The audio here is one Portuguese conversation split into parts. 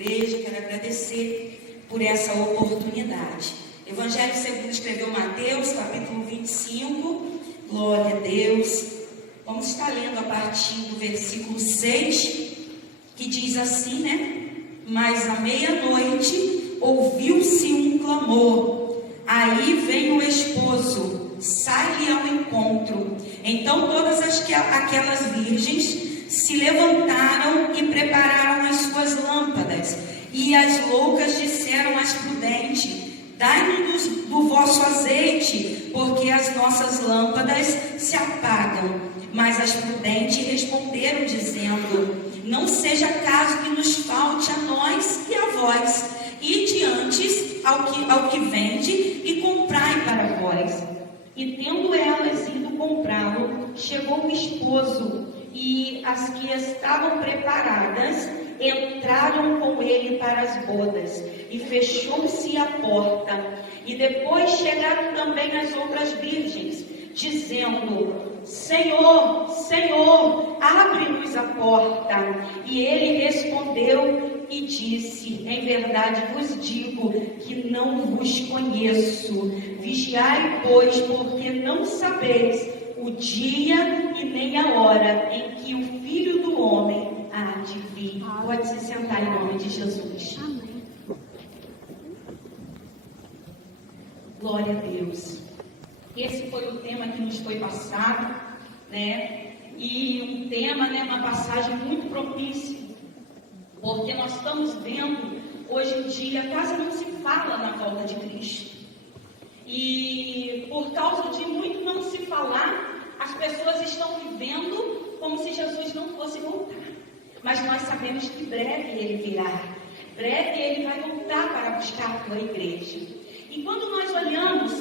igreja, quero agradecer por essa oportunidade. Evangelho segundo escreveu Mateus, capítulo 25, glória a Deus. Vamos estar lendo a partir do versículo 6, que diz assim, né? Mas à meia-noite ouviu-se um clamor. Aí vem o esposo, sai-lhe ao encontro. Então todas aquelas virgens se levantaram e prepararam as suas lâmpadas. E as loucas disseram às prudentes: dai-nos do vosso azeite, porque as nossas lâmpadas se apagam. Mas as prudentes responderam, dizendo: não seja caso que nos falte a nós e a vós. Ide antes ao que vende e comprai para vós. E tendo elas ido comprá-lo, chegou o esposo, e as que estavam preparadas entraram com ele para as bodas, e fechou-se a porta. E depois chegaram também as outras virgens, dizendo: Senhor, Senhor, abre-nos a porta. E ele respondeu e disse: em verdade vos digo que não vos conheço. Vigiai, pois, porque não sabeis o dia e nem a hora em que o Filho do Homem há de vir. Pode se sentar em nome de Jesus. Amém. Glória a Deus. Esse foi o tema que nos foi passado, né? E um tema, né, uma passagem muito propícia, porque nós estamos vendo, hoje em dia, quase não se fala na volta de Cristo. E por causa de muito não se falar, as pessoas estão vivendo como se Jesus não fosse voltar. Mas nós sabemos que breve ele virá, breve ele vai voltar para buscar a sua igreja. E quando nós olhamos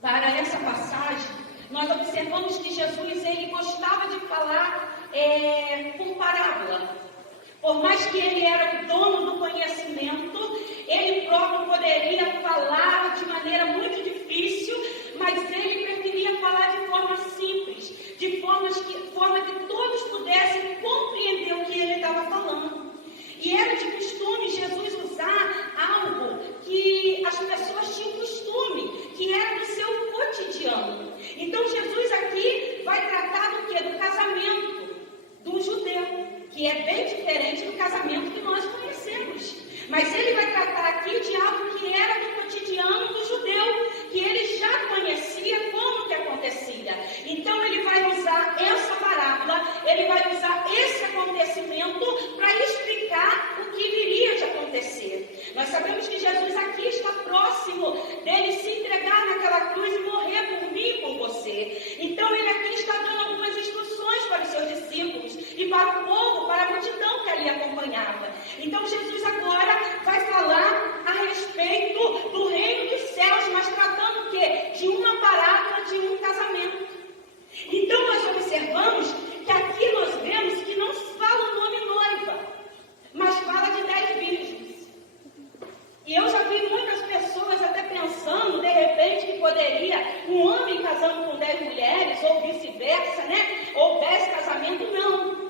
para essa passagem, nós observamos que Jesus ele gostava de falar por parábola. Por mais que ele era o dono do conhecimento, ele próprio poderia falar de maneira muito difícil, mas ele preferia falar de forma simples, de forma que todos pudessem compreender o que ele estava falando. E era de costume Jesus usar algo que as pessoas tinham costume, que era do seu cotidiano. Então Jesus aqui vai tratar do quê? Do casamento do judeu, que é bem diferente do casamento que nós conhecemos. Mas ele vai tratar aqui de algo que era do cotidiano do judeu, que ele já conhecia como que acontecia. Então ele vai usar essa parábola, ele vai usar esse acontecimento para explicar o que viria de acontecer. Nós sabemos que Jesus aqui está próximo dele se entregar naquela cruz e morrer por mim e por você. Então ele aqui está dando algumas instruções para os seus discípulos e para o povo, para a multidão que ali acompanhava. Então Jesus agora vai falar a respeito do reino dos céus, mas tratando o quê? De uma parábola, de um casamento. Então nós observamos que aqui nós vemos que não fala o nome noiva, mas fala de 10 virgens. E eu já vi muitas pessoas até pensando, de repente, que poderia um homem casando com 10 mulheres, ou vice-versa, né? Ou 10 casamentos, não.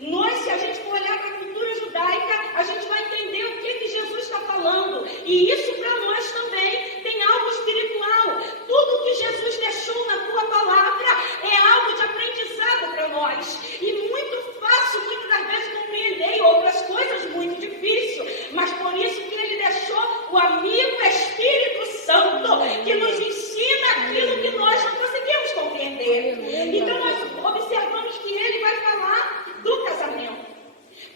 Nós, se a gente for olhar para a cultura judaica, a gente vai entender o que Jesus está falando. E isso para nós também tem algo espiritual. Tudo que Jesus deixou na tua palavra é algo de aprendizado para nós. E muito fácil, muitas das vezes, compreender, e outras coisas muito difícil. Mas por isso que ele deixou o amigo Espírito Santo, que nos ensina aquilo que nós não conseguimos compreender. Então nós observamos que ele vai falar do casamento.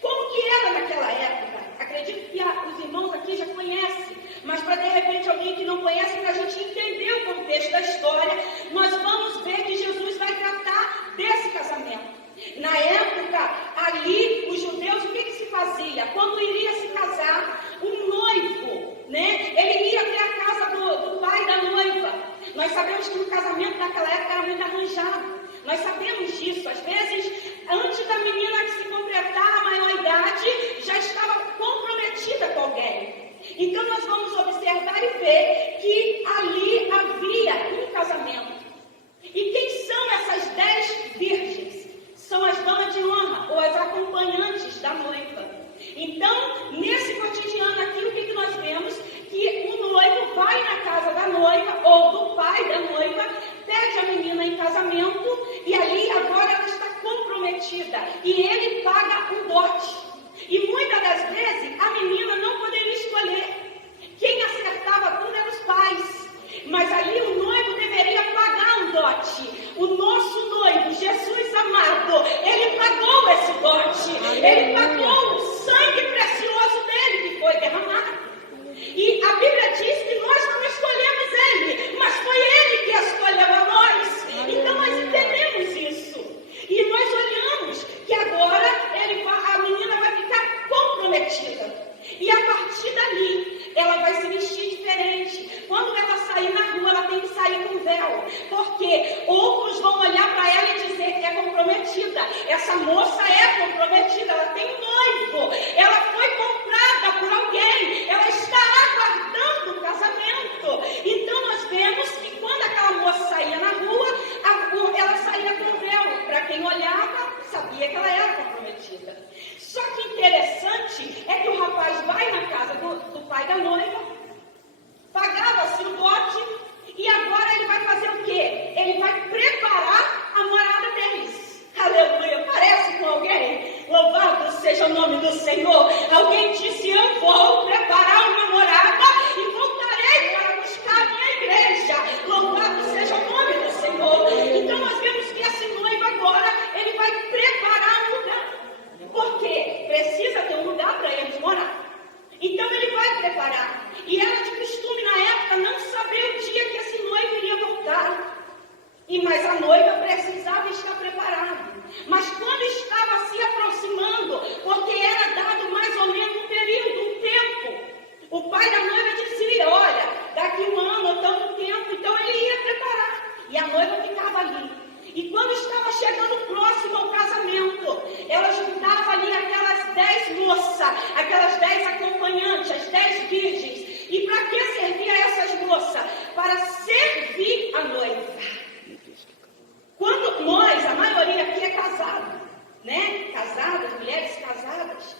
Como que era naquela época? Acredito que os irmãos aqui já conhecem, mas para de repente alguém que não conhece, para a gente entender o contexto da história, nós vamos ver que Jesus vai tratar desse casamento. Na época, ali, os judeus, o que se fazia? Quando iria se casar, um noivo, né? Ele ia até a casa do pai da noiva. Nós sabemos que o casamento naquela época era muito arranjado. Nós sabemos disso. Às vezes, antes da menina se completar a maioridade, já estava comprometida com alguém. Então, nós vamos observar e ver que ali havia um casamento. E quem são essas 10 virgens? São as damas de honra, ou as acompanhantes da noiva. Então, nesse a menina em casamento, e ali agora ela está comprometida, e ele paga um dote. E muitas das vezes a menina não poderia escolher. Quem acertava tudo eram os pais. Mas ali o noivo deveria pagar um dote. O nosso noivo, Jesus amado, ele pagou esse dote. Ele pagou o sangue precioso dele que foi derramado. E a Bíblia diz que nós não escolhemos ele, mas foi ele que escolheu a nós. Então nós entendemos isso. E nós olhamos que agora a menina vai ficar comprometida. E a partir dali, ela vai se vestir diferente. Quando ela sair na rua, ela tem que sair com véu. Porque outros vão olhar para ela e dizer que é comprometida. Essa moça é comprometida, ela tem um noivo. Ela foi comprada por alguém. Ela está aguardando o casamento. Então nós vemos que quando aquela moça saía na rua, ela saía com véu. Para quem olhava, sabia que ela era comprometida. Só que interessante é que o rapaz vai na casa do pai da noiva, pagava-se o dote, e agora ele vai fazer o quê? Ele vai preparar a morada deles. Aleluia! Parece com alguém? Louvado seja o nome do Senhor. Alguém disse: eu vou preparar uma morada e voltarei para buscar a minha igreja. Louvado seja o nome do Senhor. Então nós vemos que esse noivo agora, ele vai preparar um lugar. Por quê? Precisa ter um lugar para eles morar. Então ele vai preparar. E era de costume na época não saber o dia que esse noivo iria voltar. Mas a noiva precisava estar preparada. Mas quando estava se aproximando, porque era dado mais ou menos um período, um tempo, o pai da noiva dizia: olha, daqui um ano ou tanto tempo, então ele ia preparar. E a noiva ficava ali. E quando estava chegando próximo ao casamento, ela juntava ali aquelas 10 moças, aquelas 10 acompanhantes, as 10 virgens. E para que servia essas moças? Para servir a noiva. Quando nós, a maioria aqui é casada, né? Casadas, mulheres casadas.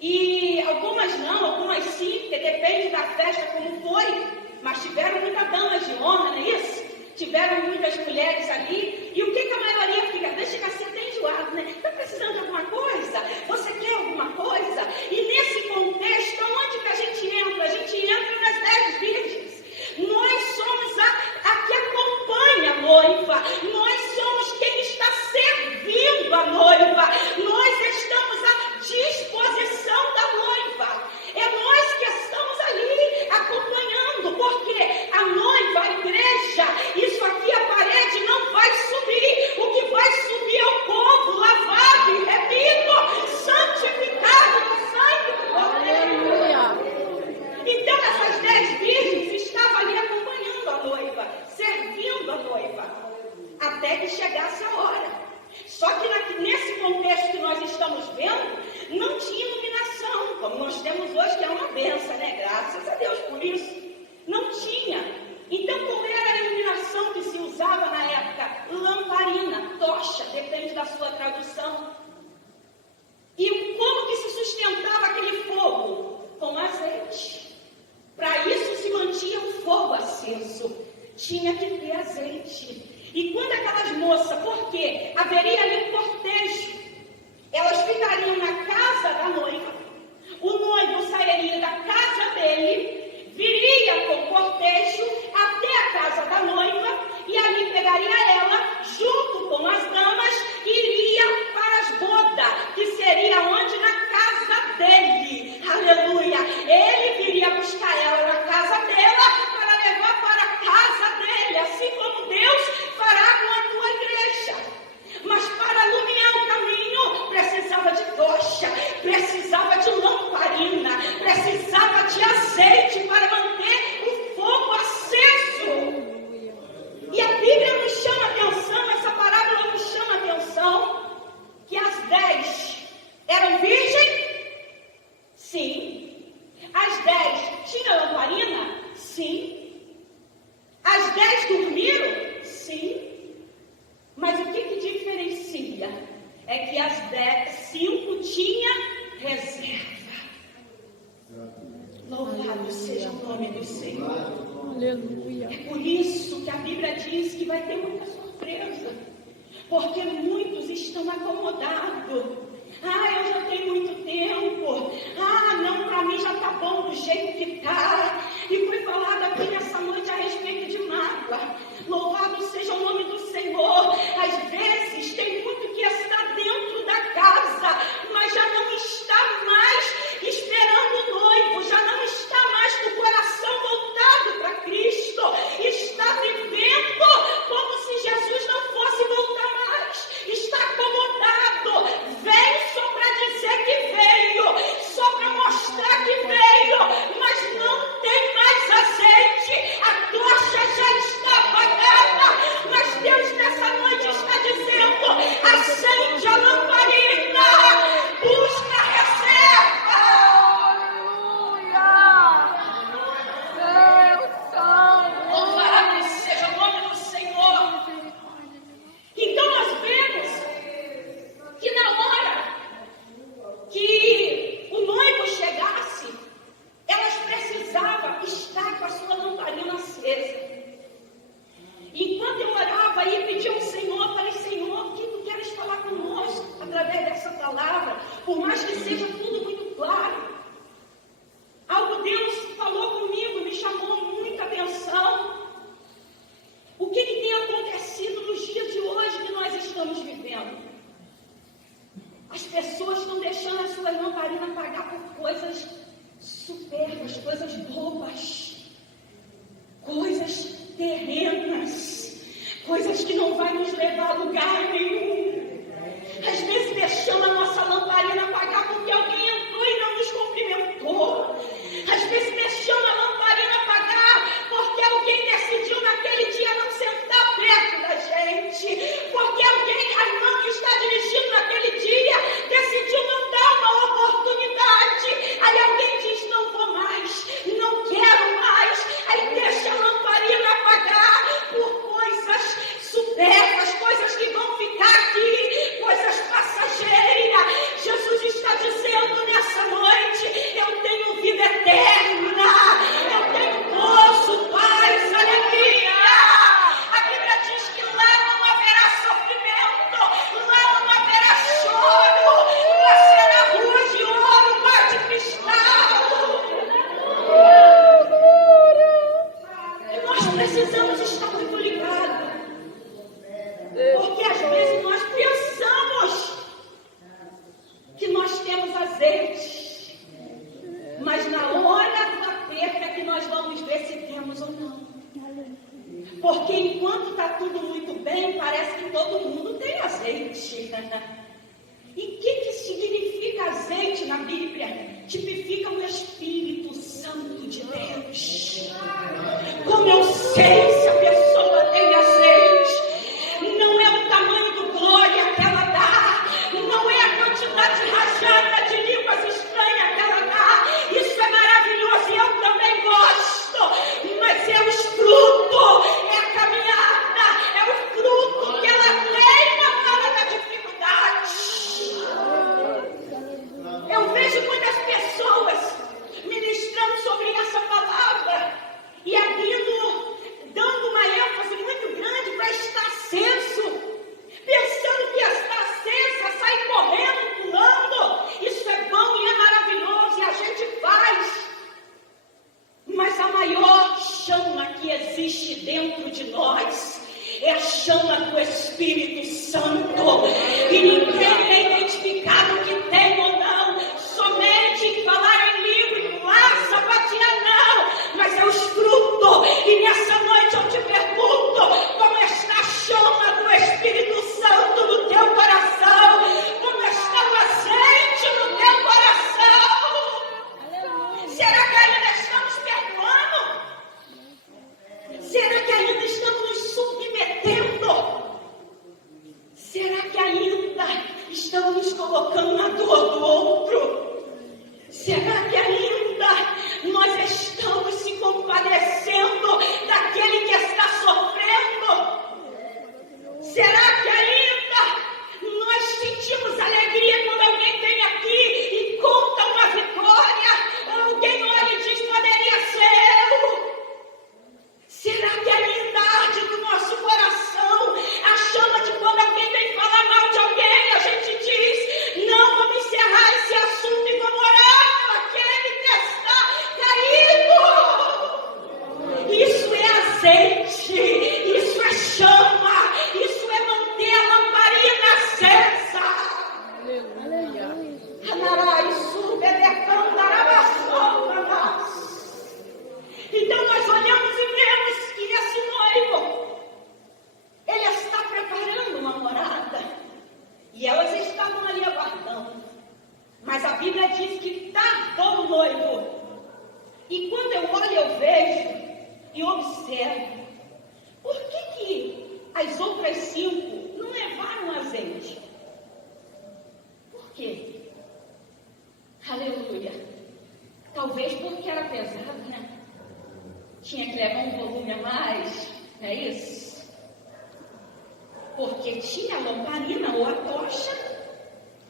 E algumas não, algumas sim, porque depende da festa como foi. Mas tiveram muitas damas de honra, não é isso? Tiveram muitas mulheres ali, e o que a maioria fica? Deixa que assim até enjoado, né? Está precisando de alguma coisa? Você quer alguma coisa? E nesse contexto, onde que a gente entra? A gente entra nas 10 virgens. Nós somos a que acompanha a noiva. Nós somos quem está servindo a noiva. Nós estamos à disposição da noiva. É nós que estamos ali acompanhando, porque a noiva, a igreja, isso aqui, a parede não vai subir. O que vai subir é o povo lavado e remido, santificado no sangue do Cordeiro. Então essas 10 virgens estavam ali acompanhando a noiva, servindo a noiva, até que chegasse a hora. Só que nesse contexto que nós estamos vendo, não tinha iluminação, como nós temos hoje, que é uma benção, né? Graças a Deus por isso. Não tinha. Então, qual era a iluminação que se usava na época? Lamparina, tocha, depende da sua tradução. E como que se sustentava aquele fogo? Com azeite. Para isso se mantinha o fogo aceso. Tinha que ter azeite. E quando aquelas moças, porque haveria ali um cortejo, elas ficariam na casa da noiva, o noivo sairia da casa dele, viria com o cortejo até a casa da noiva, e ali pegaria ela, junto com as damas, e iria para as bodas, que seria onde? Na casa dele. Aleluia! Ele viria buscar ela na casa dela, para levar para a casa dele, assim como Deus fará com a tua igreja. Mas para iluminar o caminho, precisava de tocha, precisava de lamparina, precisava de azeite para manter o fogo aceso. E a Bíblia nos chama atenção, essa parábola nos chama atenção, que as 10 eram virgens? Sim. As 10 tinham lamparina? Sim. As 10 dormiram? Sim. Mas o que diferencia? É que as 5 tinham reserva. Louvado seja o nome do Senhor. Aleluia. É por isso que a Bíblia diz que vai ter muita surpresa. surpresa, porque muitos estão acomodados. Eu já tenho muito tempo. Não, para mim já está bom do jeito que está. E foi falado aqui nessa noite a respeito de mágoa. Louvado seja o nome do Senhor. Às vezes tem muito que está dentro da casa, mas já não está mais esperando o noivo, já não está mais com o coração voltado para Cristo. Está vivendo como se Jesus não fosse voltar mais. Está acomodado. Vem só para dizer que veio, só para mostrar que veio, mas não tem mais azeite. A tocha já está apagada. Mas Deus nessa noite está dizendo: acende a lamparina, busca a reserva. Louvado seja o nome do Senhor. Então nós vemos que na hora que o noivo chegasse, elas precisavam estar com a sua lamparina acesa. Enquanto eu orava e pedia ao Senhor, falei: Senhor, o que tu queres falar conosco através dessa palavra? Por mais que seja tudo muito claro, algo Deus falou comigo, me chamou muita atenção. O que tem acontecido nos dias de hoje que nós estamos vivendo? As pessoas estão deixando a sua lamparina apagar por coisas supérfluas, coisas bobas, coisas terrenas, coisas que não vai nos levar a lugar nenhum. Às vezes deixamos a nossa lamparina apagar porque alguém entrou e não nos cumprimentou. Às vezes deixamos a lamparina apagar porque alguém decidiu naquele dia não sentar perto da gente, porque alguém, a irmã que está dirigindo naquele dia, decidiu não dar uma oportunidade. Aí alguém diz: não vou mais, não quero mais. Aí deixa a lamparina apagar por coisas supérfluas, coisas que vão ficar aqui, coisas passageiras. Jesus está dizendo nessa noite: eu tenho vida eterna, eu tenho gozo, paz, alegria. A Bíblia diz que lá não haverá sofrimento, lá não haverá choro, lá será rua de ouro, mar de cristal. E nós precisamos estar muito ligados, porque às vezes nós pensamos que nós temos azeite, mas na hora do aperto é que nós vamos ver se temos ou não. Porque enquanto está tudo muito bem, parece que todo mundo tem azeite. E o que significa azeite na Bíblia? Tipifica o Espírito Santo de Deus. Como eu sei se a pessoa tem azeite? Não é o tamanho do glória que ela dá, não é a quantidade rajada de línguas estranhas que ela dá. Isso é maravilhoso e eu também gosto, mas é os frutos, é a caminhada, é o fruto que ela tem na hora da dificuldade. Eu vejo muitas pessoas ministrando sobre essa palavra e abrindo, dando uma ênfase muito grande para estar aceso, pensando que estar aceso é sair correndo, pulando. Isso é bom e é maravilhoso e a gente faz. Mas a maior chama que existe dentro de nós é a chama do Espírito Santo. E ninguém é identificado que tem ou não, somente em falar em livro, em pular, sapatear, não, mas é os frutos. E nessa noite eu te pergunto: como está a chama do Espírito Santo no teu coração? Como está o azeite no teu coração? Será que ainda estamos perdoando? Será que ainda estamos nos submetendo? Será que ainda estamos nos colocando na dor do outro? Será que ainda nós estamos se compadecendo daquele que está sofrendo? Será que ainda nós sentimos alegria quando alguém vem aqui e conta uma vitória? Alguém olha e diz: que eu vejo e observo, por que as outras 5 não levaram azeite? Por quê? Aleluia. Talvez porque era pesado, né? Tinha que levar um volume a mais, não é isso? Porque tinha a lamparina ou a tocha,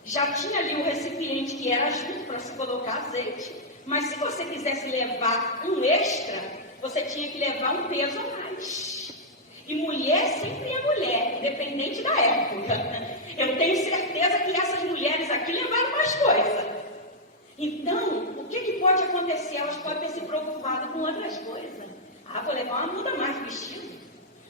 já tinha ali o recipiente que era junto para se colocar azeite. Mas se você quisesse levar um extra, você tinha que levar um peso a mais. E mulher sempre é mulher, independente da época. Eu tenho certeza que essas mulheres aqui levaram mais coisa. Então, o que pode acontecer? Elas podem ter se preocupado com outras coisas. Ah, vou levar uma muda mais de vestido.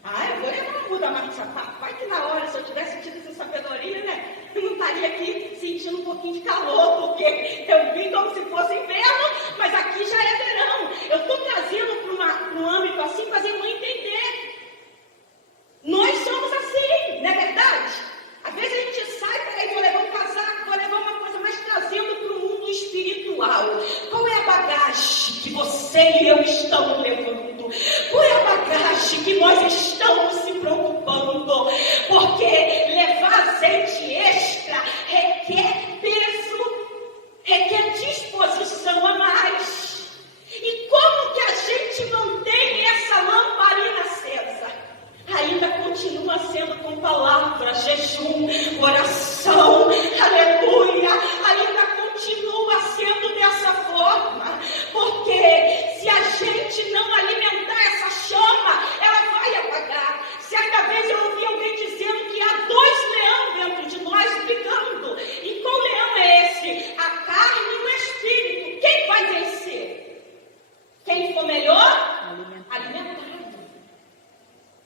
Ah, eu vou levar uma muda mais de sapato. Vai que na hora, se eu tivesse tido essa sabedoria, né? Eu não estaria aqui sentindo um pouquinho de calor, porque eu vim como se fosse inverno, mas aqui já é verão. Eu estou trazendo para um âmbito assim, fazer a mãe entender. Nós somos assim, não é verdade? Às vezes a gente sai, peraí, vou levar um casaco, vou levar uma coisa, mas trazendo para o mundo espiritual. Qual é a bagagem que você e eu estamos levando? Qual é a bagagem que nós estamos se preocupando? Porque levar azeite extra requer peso, requer disposição a mais. E como que a gente mantém essa lamparina acesa? Ainda continua sendo com palavra, jejum, oração, aleluia, ainda continua sendo dessa forma, porque se a gente não alimentar essa chama, ela vai apagar. Certa vez eu ouvi alguém dizendo que há 2 leões dentro de nós brigando. E qual leão é esse? A carne e o espírito. Quem vai vencer? Quem for melhor? Alimentado.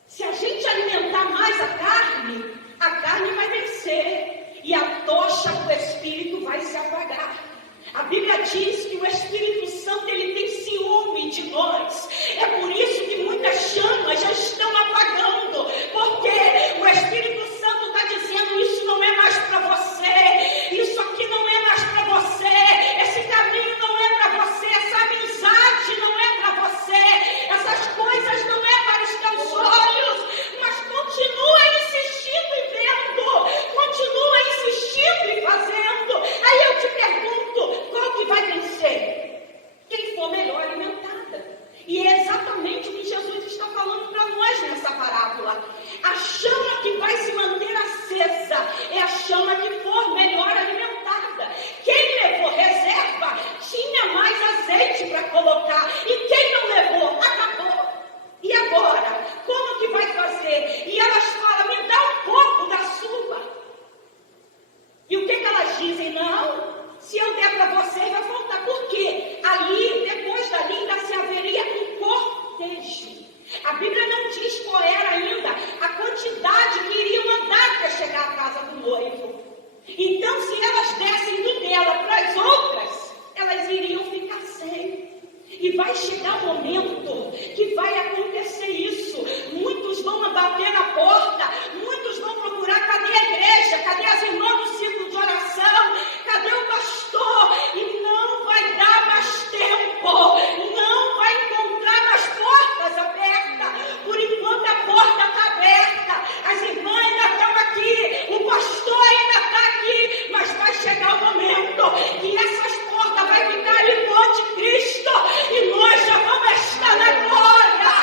Se a gente alimentar mais a carne vai vencer. E a tocha do Espírito vai se apagar. A Bíblia diz que o Espírito Santo, ele tem ciúme de nós. É por isso que muitas chamas já estão apagando. Porque o Espírito Santo está dizendo, isso não é mais para você. Isso aqui não é mais para você. Esse caminho não é para você. Essa amizade não é para você. Essas coisas não é para os teus olhos. Mas continua insistindo e vendo. Continua insistindo e fazendo. Aí eu te pergunto, qual que vai vencer? Quem for melhor alimentada. E é exatamente o que Jesus está falando para nós nessa parábola. A chama que vai se manter acesa é a chama que for melhor alimentada. Quem levou reserva tinha mais azeite para colocar. E quem não levou, acabou. E agora? Como que vai fazer? E elas falam, me dá um pouco da sua. E o que elas dizem? Não, se eu der para você, vai faltar. Por quê? Ali, depois dali, ainda se haveria um cortejo. A Bíblia não diz qual era ainda a quantidade que iriam andar para chegar à casa do noivo. Então, se elas dessem do dela para as outras, elas iriam ficar sem. E vai chegar um momento que vai acontecer isso. Muitos vão bater na porta, muitos vão procurar, cadê a igreja? Cadê as irmãs do círculo de oração? Cadê o pastor? E não vai dar mais tempo, não vai encontrar mais portas abertas. Por enquanto a porta está aberta, as irmãs ainda estão aqui, o pastor ainda está aqui, mas vai chegar o momento que essas portas vão ficar ali no anticristo. E nós já vamos estar na glória.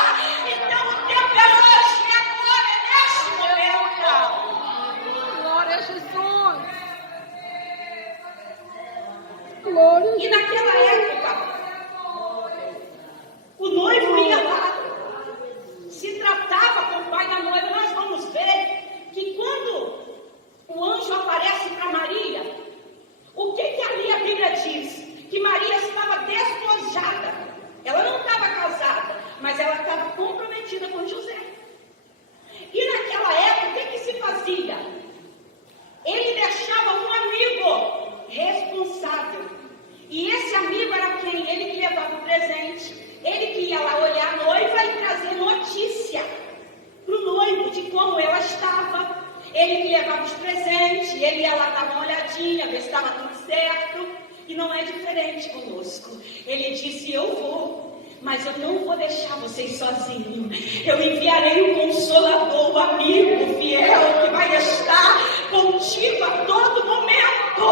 Então o tempo é hoje, é agora, é neste momento. Glória a Jesus. Glória. E naquela época, o noivo ia lá. Se tratava com o pai da noiva. Nós vamos ver que quando o anjo aparece para Maria, o que ali a Bíblia diz? Que Maria estava despojada. Ela não estava casada, mas ela estava comprometida com José. E naquela época, o que se fazia? Ele deixava um amigo responsável. E esse amigo era quem? Ele que levava o presente. Ele que ia lá olhar a noiva e trazer notícia para o noivo de como ela estava. Ele que levava os presentes, ele ia lá dar uma olhadinha, ver se estava tudo certo. E não é diferente conosco. Ele disse, eu vou, mas eu não vou deixar vocês sozinhos. Eu enviarei o Consolador, o amigo fiel, que vai estar contigo a todo momento.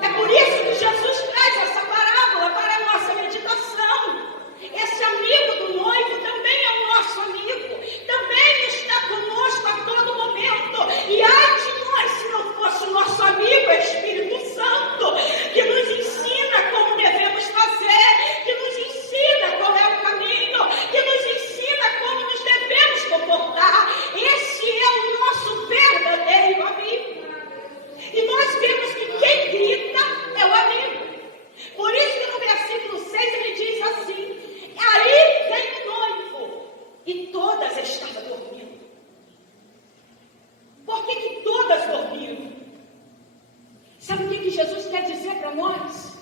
É por isso que Jesus traz essa parábola para a nossa meditação. Esse amigo do noivo também é o nosso amigo, também está conosco a todo momento. E ai de nós se não fosse o nosso amigo Espírito Santo, que nos ensina como devemos fazer, que nos ensina qual é o caminho, que nos ensina como nos devemos comportar. Esse é o nosso verdadeiro amigo. E nós vemos que quem grita é o amigo. Por isso que no versículo 6 ele diz assim: aí vem o noivo, e todas estavam dormindo. Por que todas dormiram? Sabe o que Jesus quer dizer para nós?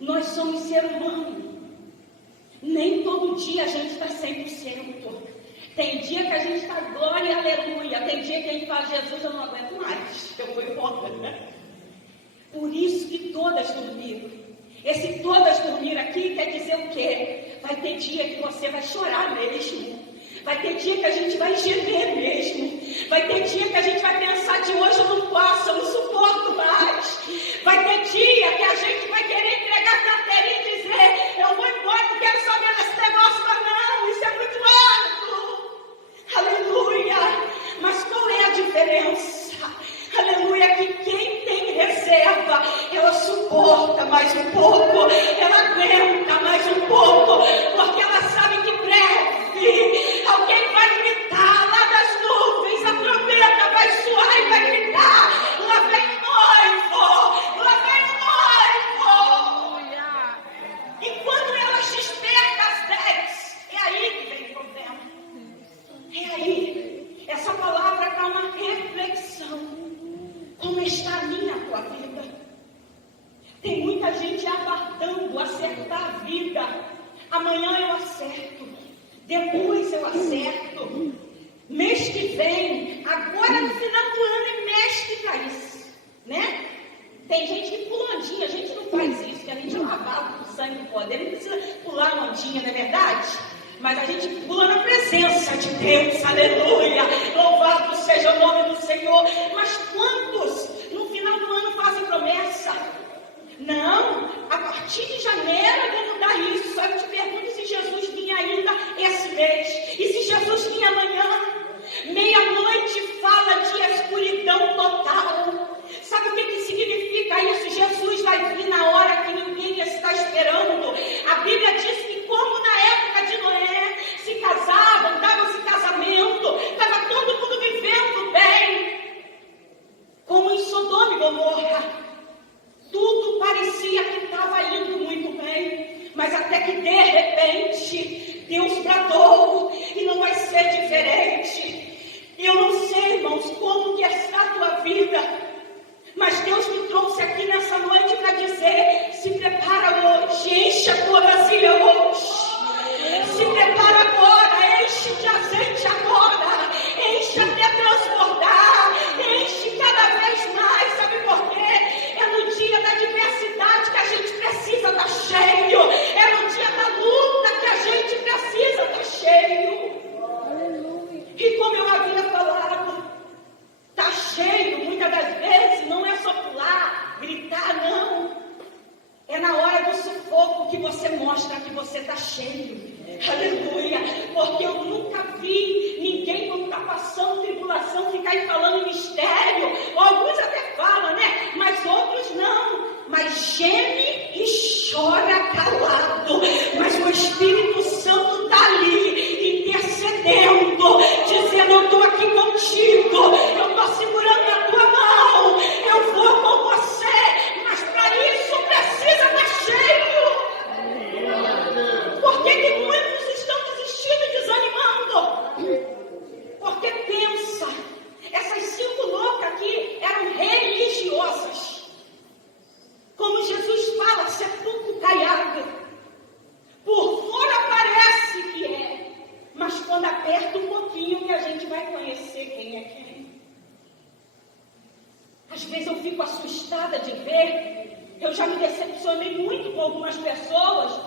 Nós somos ser humano. Nem todo dia a gente está 100%. Tem dia que a gente está glória e aleluia. Tem dia que a gente fala: Jesus, eu não aguento mais, eu vou embora. Por isso que todas dormiram. Esse todas dormir aqui quer dizer o quê? Vai ter dia que você vai chorar mesmo. Vai ter dia que a gente vai gemer mesmo. Vai ter dia que a gente vai pensar: de hoje eu não posso, eu não suporto mais. Vai ter dia que a gente vai querer entregar a carteirinha e dizer: eu vou embora, não quero saber desse negócio, não, isso é muito alto. Aleluia. Mas qual é a diferença? Aleluia, que quem tem reserva, ela suporta mais um pouco, ela aguenta mais um pouco, porque ela sabe que breve alguém vai gritar lá das nuvens, a trombeta vai soar e vai gritar: lá vem o noivo, lá vem o noivo. E quando ela desperta às 10, é aí que vem o problema. É aí. Essa palavra dá uma reflexão. Como está a minha, a tua vida? Tem muita gente aguardando acertar a vida. Amanhã eu acerto, depois eu acerto, mês que vem, agora no final do ano é mês que cai, né? Tem gente que pula ondinha, a gente não faz isso, que a gente é lavado com sangue do poder, não precisa pular ondinha, não é verdade? Mas a gente pula na presença de Deus, aleluia, louvado seja o nome do Senhor. Mas quantos no final do ano fazem promessa? Não, a partir de janeiro eu vou mudar isso. Só eu te pergunto se Jesus vinha ainda esse mês, e se Jesus vinha amanhã. Meia-noite fala de escuridão total. Sabe o que significa isso? Jesus vai vir na hora que ninguém está esperando. A Bíblia diz que, como na época de Noé, se casavam, davam-se casamento, estava todo mundo vivendo bem, como em Sodoma e Gomorra. Tudo parecia que estava indo muito bem, mas até que de repente Deus bradou, e não vai ser diferente. Eu não sei, irmãos, como que está a tua vida, mas Deus me trouxe aqui nessa noite para dizer: se prepara hoje, enche a tua vasilha hoje. Se prepara agora, enche de azeite agora, enche até transbordar, enche cada vez mais. Sabe por quê? É no dia da adversidade que a gente precisa estar cheio, é no dia da luta que a gente precisa estar cheio. E como eu havia falado, está cheio, muitas das vezes, não é só pular, gritar, não. É na hora do sufoco que você mostra que você está cheio. Aleluia. Porque eu nunca vi ninguém, quando está passando tribulação, ficar aí falando em mistério. Alguns até falam, né? Mas outros não. Mas geme e chora calado. Mas o Espírito Santo está ali, intercedendo, dizendo: eu estou aqui contigo, eu estou segurando a tua mão, eu vou com você. Mas para isso precisa estar cheio. Por que muitos estão desistindo e desanimando? Porque pensa, essas 5 loucas aqui eram religiosas. Como Jesus fala, sepulcro caiado. Por fora parece que é, mas quando aperta um pouquinho que a gente vai conhecer quem é quem. Às vezes eu fico assustada de ver, eu já me decepcionei muito com algumas pessoas,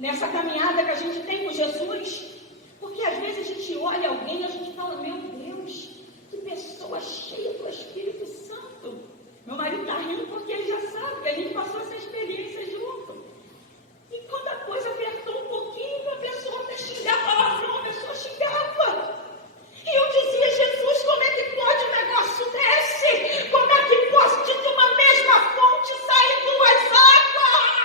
nessa caminhada que a gente tem com Jesus, porque às vezes a gente olha alguém e a gente fala, meu Deus, que pessoa cheia do Espírito Santo. Meu marido está rindo porque ele já sabe que a gente passou essa experiência junto. E quando a coisa apertou um pouquinho, a pessoa até xingava palavrão, a pessoa xingava. E eu dizia, Jesus, como é que pode um negócio desse? Como é que pode de uma mesma fonte sair duas águas?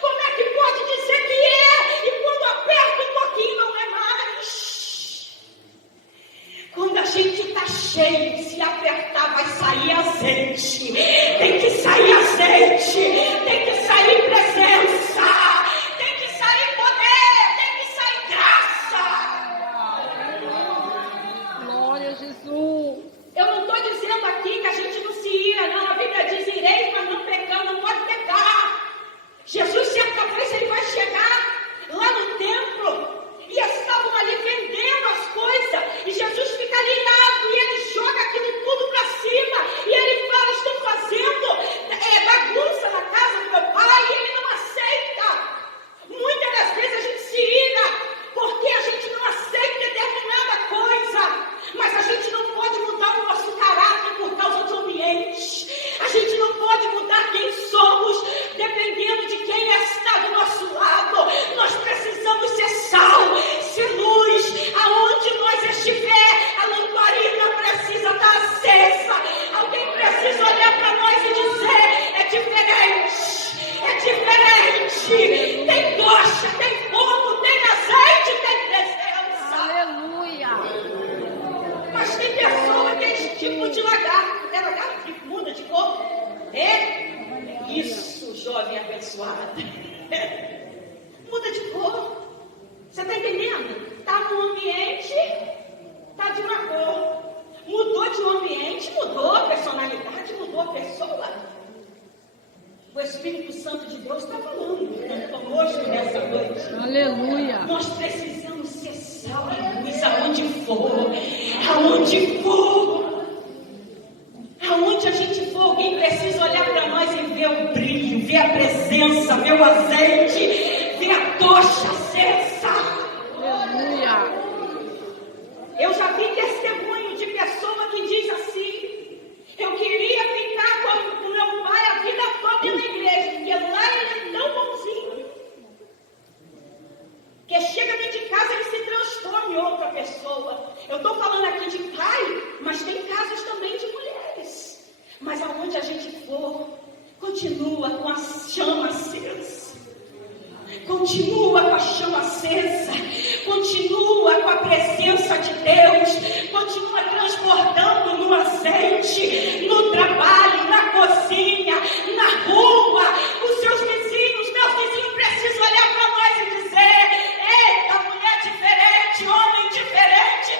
Como é que pode dizer que é? E quando aperta um pouquinho não é mais. Quando a gente está cheio, se apertar vai sair azeite. Tem que sair azeite. Tem que sair presença. Tem que sair poder. Tem que sair graça. Glória a Jesus. Eu não estou dizendo aqui que a gente não se ira, não. A Bíblia diz, ireis, mas não pecando, não pode pecar. Jesus, certa vez, ele vai chegar lá no templo e estavam ali vendendo as coisas e Jesus fica ali irado e ele joga aquilo tudo para cima e ele fala, estou fazendo bagunça na casa do meu pai e ele não aceita. Muitas das vezes a gente se ira porque a gente não aceita determinada coisa, mas a gente não pode mudar o nosso caráter por causa do ambiente. A gente não pode mudar quem somos dependendo de quem está do nosso lado. Nós precisamos ser sal, ser luz. Aonde nós estiver, a lamparina precisa estar acesa. Alguém precisa olhar para nós e dizer, é diferente. É diferente. Tem tocha, tem fogo, tem azeite, tem presença. Aleluia. Mas tem pessoa que é esse tipo de lagarto. É lagarto que muda de cor? É? Isso, jovem abençoado. Muda de cor. Você está entendendo? Está num ambiente, está de uma cor. Mudou de um ambiente, mudou a personalidade, mudou a pessoa. O Espírito Santo de Deus está falando conosco nessa noite. Aleluia. Nós precisamos ser sal e luz aonde for. Aonde for. Aonde a gente for, alguém precisa olhar para nós e ver o brilho, ver a presença, ver o azeite, ver a tocha acesa. Aleluia. Eu já vi testemunho de pessoa que diz assim, eu queria ficar com o meu pai a vida toda na igreja, porque lá ele é tão bonzinho, que chega dentro de casa ele se transforma em outra pessoa. Eu estou falando aqui de pai, mas tem casos também de mulheres. Mas aonde a gente for, continua com a chama acesa. Continua com a chama acesa. Continua com a presença de Deus. Continua transportando no azeite, no trabalho, na cozinha, na rua. Os seus vizinhos, meus vizinhos precisam olhar para nós e dizer, eita, mulher diferente, homem diferente,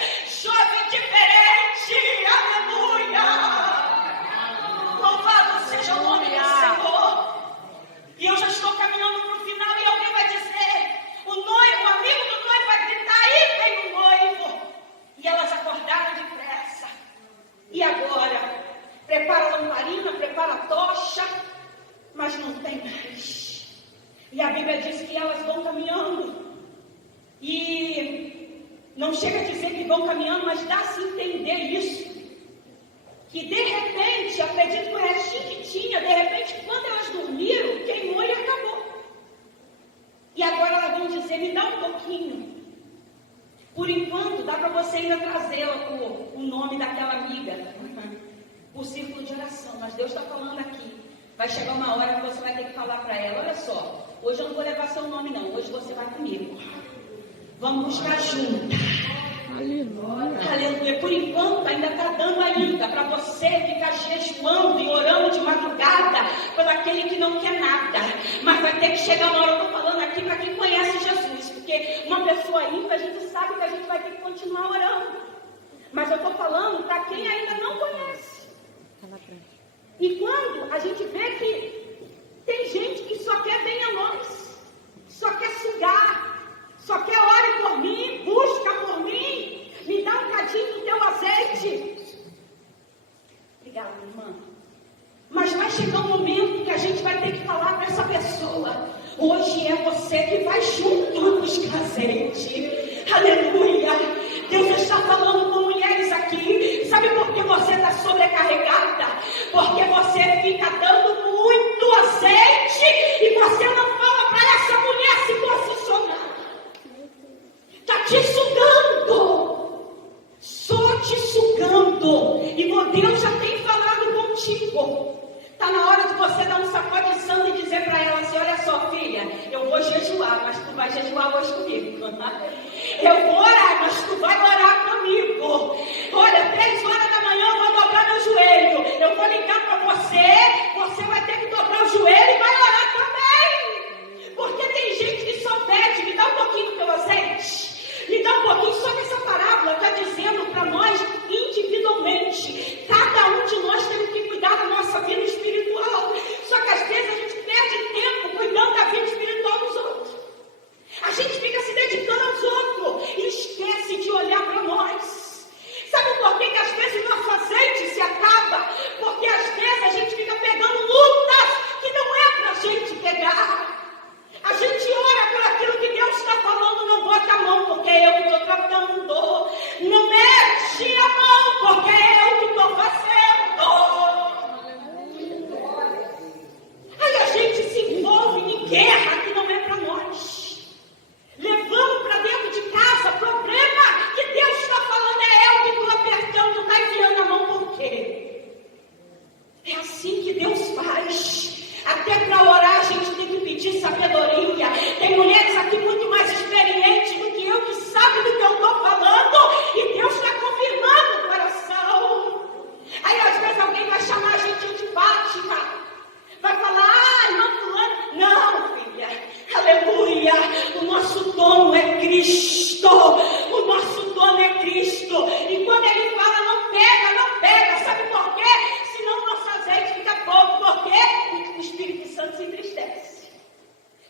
jovem diferente. Aleluia. Louvado seja o nome do Senhor. E eu já estou caminhando para o final e alguém vai dizer, o amigo do noivo vai gritar, aí vem o noivo. E elas acordaram depressa. E agora? Prepara a lamparina, prepara a tocha, mas não tem mais. E a Bíblia diz que elas vão caminhando. E não chega a dizer que vão caminhando, mas dá-se a entender isso. Que de repente, acredito que o restinho que tinha, de repente, quando elas dormiram, queimou e acabou. E agora elas vão dizer, me dá um pouquinho. Por enquanto, dá para você ainda trazê-la por o nome daquela amiga, o círculo de oração. Mas Deus está falando aqui. Vai chegar uma hora que você vai ter que falar para ela, olha só, hoje eu não vou levar seu nome não, hoje você vai comigo. Vamos buscar junto. Aleluia. Aleluia. Por enquanto ainda está dando ainda para você ficar jejuando e orando de madrugada por aquele que não quer nada. Mas vai ter que chegar uma hora, eu estou falando aqui para quem conhece Jesus. Porque uma pessoa ímpia, a gente sabe que a gente vai ter que continuar orando. Mas eu estou falando para quem ainda não conhece. E quando a gente vê que tem gente que só quer bem a nós, só quer sugar, só quer ore por mim, busca por mim, me dá um cadinho do teu azeite. Obrigada, irmã. Mas vai chegar um momento que a gente vai ter que falar para essa pessoa, hoje hoje é você que vai junto buscar azeite. Aleluia. Deus está falando com mulheres aqui. Sabe por que você está sobrecarregada? Porque você fica dando muito azeite e você não fala para essa mulher se posicionar. Está te sugando. Só te sugando. E Deus já tem falado contigo. Está na hora de você dar um sacode de santo e dizer para ela assim: olha só, filha, eu vou jejuar, mas tu vai jejuar hoje comigo. Eu vou orar, mas tu vai orar comigo. Olha, 3 horas da manhã eu vou dobrar meu joelho. Eu vou ligar para você vai ter que dobrar o joelho e vai orar também. Porque tem gente que só pede, me dá um pouquinho do teu azeite. Me dá um pouquinho, só que essa parábola está dizendo para nós individualmente. Cada um de nós tem que cuidar da nossa vida espiritual. Só que às vezes a gente perde tempo cuidando da vida espiritual dos outros. A gente fica se dedicando aos outros e esquece de olhar para nós. Sabe por que às vezes o nosso azeite se acaba? Porque às vezes a gente fica pegando lutas que não é para a gente pegar. A gente ora por aquilo que Deus está falando, não bota a mão, porque eu que estou tratando. Não mete a mão, porque eu que estou fazendo. Aí a gente se envolve em guerra que não é para nós. Levando para dentro de casa problema que Deus está falando, é eu que estou apertando, tu está enfiando a mão por quê? É assim que Deus faz. Até para orar a gente tem que pedir sabedoria. Tem mulheres aqui muito mais experientes do que eu, que sabem do que eu estou falando, e Deus está confirmando o coração. Aí às vezes alguém vai chamar a gente antipática, vai falar, não, fulano. Não, filha, aleluia, o nosso dono é Cristo. O nosso dono é Cristo. E quando ele fala, não pega, sabe por quê? Senão o nosso azeite fica pouco, porque o Espírito Santo se entristece.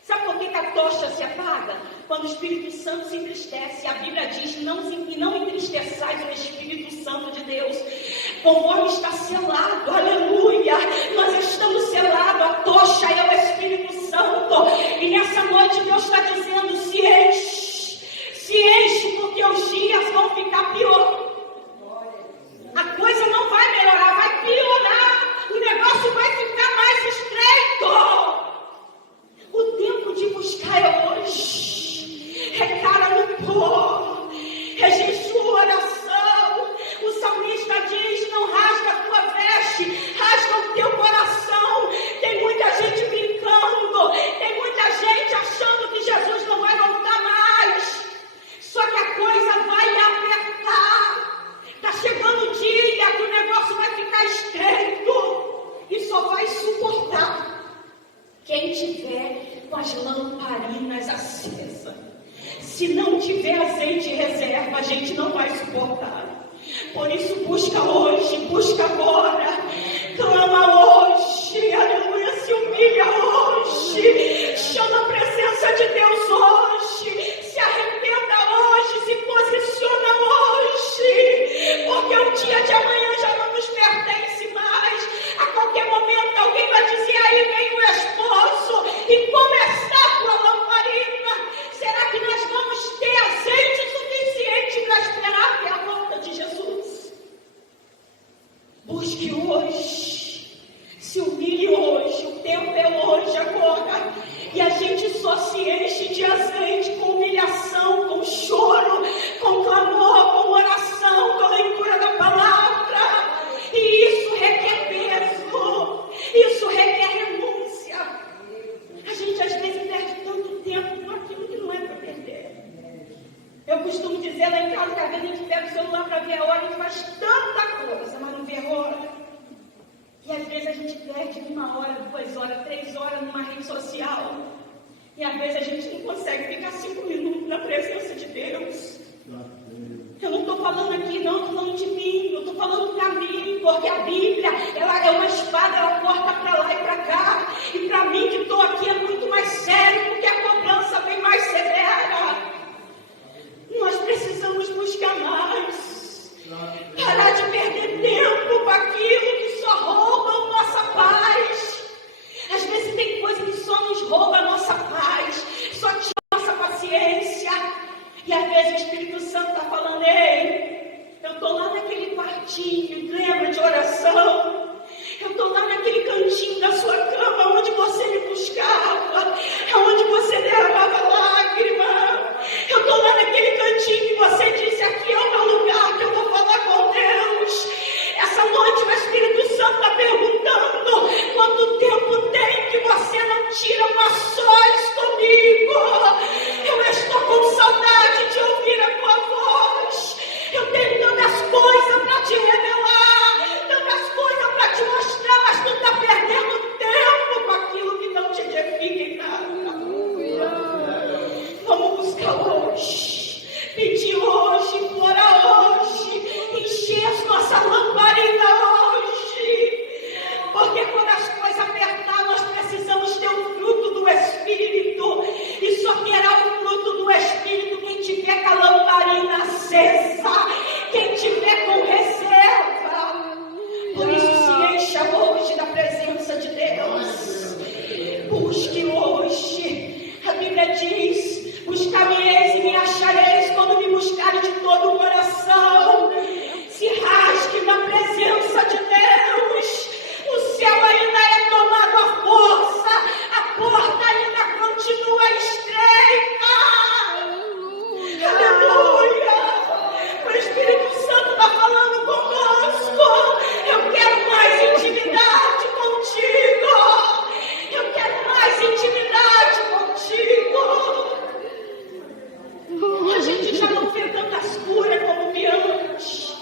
Sabe por que a tocha se apaga? Quando o Espírito Santo se entristece. A Bíblia diz: não entristeçais o Espírito Santo de Deus, conforme está selado. Aleluia, nós estamos selados. A tocha é o Espírito Santo. E nessa noite Deus está dizendo: se enche, porque os dias vão ficar pior. A coisa não vai melhorar, vai piorar. O negócio vai ficar mais estreito. O tempo de buscar é hoje. É cara no pó. É jejum, oração. O salmista diz: não rasga a tua veste, rasga o teu coração. Tem muita gente brincando. Tem muita gente achando que Jesus não vai voltar mais. Só que a coisa vai apertar. Está chegando o dia que o negócio vai ficar estreito. E só vai suportar quem tiver com as lamparinas acesas. Se não tiver azeite em reserva, a gente não vai suportar. Por isso busca hoje, busca agora, clama hoje, aleluia, se humilha hoje, chama a presença de Deus hoje, se arrependa hoje, se posiciona hoje, porque o dia de amanhã já não nos pertence mais. A qualquer momento alguém vai dizer: aí vem o esposo, e como está a tua lamparina? Será que nós vamos ter azeite suficiente para esperar até a volta de Jesus? Busque hoje, se humilhe hoje, o tempo é hoje, agora. E a gente só se enche de azeite com humilhação, com choro, com clamor, com oração, com a leitura da palavra. E isso requer peso, isso requer renúncia. A gente às vezes perde tanto tempo com aquilo que não é para perder. Eu costumo dizer lá em casa que às vezes a gente pega o celular para ver a hora, a gente faz tanta coisa, mas não vê a hora. E às vezes a gente perde 1 hora, 2 horas, 3 horas numa rede social. E às vezes a gente não consegue ficar 5 minutos na presença de Deus. Eu não estou falando aqui, não, estou falando de mim, eu estou falando para mim, porque a Bíblia, ela é uma espada, ela corta para lá e para cá. E para mim que estou aqui é muito mais sério, porque a cobrança vem mais severa. Nós precisamos buscar mais. Parar de perder tempo com aquilo que só rouba a nossa paz. Às vezes tem coisa que só nos rouba a nossa paz. às vezes o Espírito Santo está falando, ei, eu estou lá naquele quartinho, lembra de oração? Eu estou lá naquele cantinho da sua cama, onde você me buscava, onde você derramava lágrima. Eu estou lá naquele cantinho que você disse, aqui é o meu lugar, que eu vou falar com Deus. Essa noite o Espírito Santo está perguntando, quanto tempo tem que você não tira uma sós comigo? Eu estou com saudade de ouvir a tua voz. Eu tenho tantas coisas para te revelar, tantas coisas para te mostrar, mas tu está perdendo tempo com aquilo que não te edifica em nada. Vamos buscar hoje, pedir hoje, implorar hoje, encher as nossas lamparinas hoje, porque quando as coisas apertar, nós precisamos ter o fruto do Espírito, e só terá o fruto do Espírito quem tiver com a lamparina acesa, quem tiver com reserva. Por isso se encha hoje da presença de Deus. Busque hoje. A Bíblia diz, buscar-me-eis e me achareis quando me buscarem de todo o coração. Se rasgue na presença de Deus. O céu ainda é tomado à força, a porta ainda continua estreita. Aleluia! O Espírito Santo está falando conosco. Eu quero mais intimidade contigo. Eu quero mais intimidade contigo. A gente já não vê tantas curas como via antes.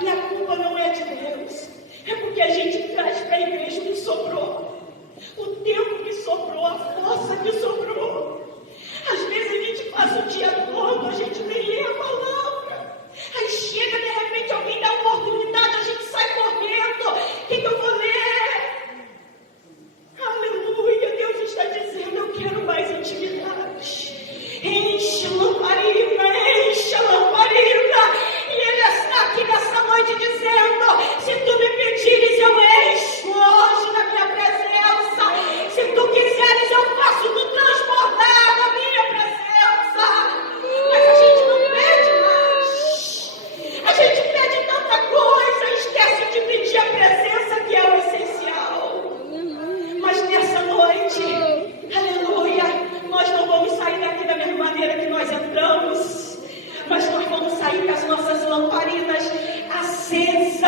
E a culpa não é de Deus. É porque a gente traz para a igreja o que sobrou. O tempo que sobrou, a força que sobrou. Às vezes a gente passa o dia todo, a gente nem lê a palavra. Aí chega, de repente, alguém dá oportunidade, a gente sai correndo. O que eu vou ler? Aleluia, Deus está dizendo, eu quero mais intimidade. Enche a lamparina, enche a lamparina. E Ele está aqui nessa noite dizendo, se tu me pedires, eu encho hoje na minha presença. Se tu quiseres, eu faço tu transbordar na minha presença. Mas a gente não pede mais. A gente pede tanta coisa, esquece de pedir a presença, que é o essencial. Mas nessa noite, aleluia, nós não vamos sair daqui da mesma maneira que nós entramos, mas nós vamos sair com as nossas lamparinas acesas,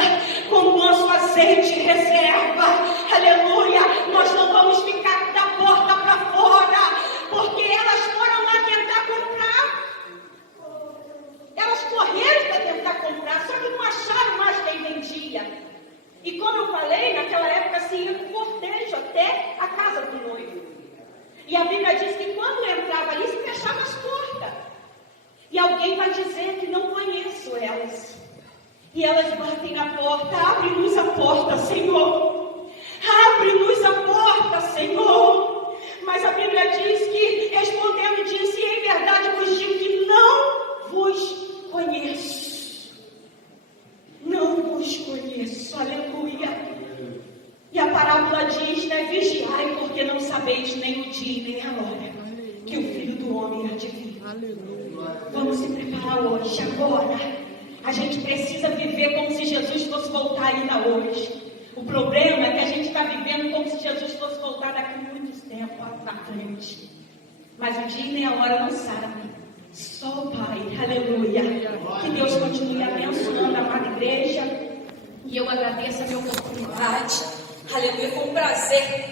com o nosso azeite reserva, aleluia. Nós não vamos ficar da porta para fora, porque elas foram lá tentar comprar, elas correram para tentar comprar, só que não acharam mais quem vendia. E como eu falei, naquela época se ia com cortejo até a casa do noivo. E a Bíblia diz que quando entrava ali, se fechava as portas. E alguém vai dizer que não conheço elas. E elas batem na porta, abre-nos a porta, Senhor. Abre-nos a porta, Senhor. Mas a Bíblia diz que, respondendo, disse, em verdade vos digo que não vos conheço. Não vos conheço, aleluia. E a parábola diz, né, vigiai, porque não sabeis nem o dia nem a hora que o Filho do Homem há de vir. Vamos se preparar hoje, agora. A gente precisa viver como se Jesus fosse voltar ainda hoje. O problema é que a gente está vivendo como se Jesus fosse voltar daqui a muito tempo na frente. Mas o dia nem a hora não sabe. Só o Pai, aleluia. Que Deus continue abençoando a amada igreja. E eu agradeço a minha oportunidade. Aleluia, foi um prazer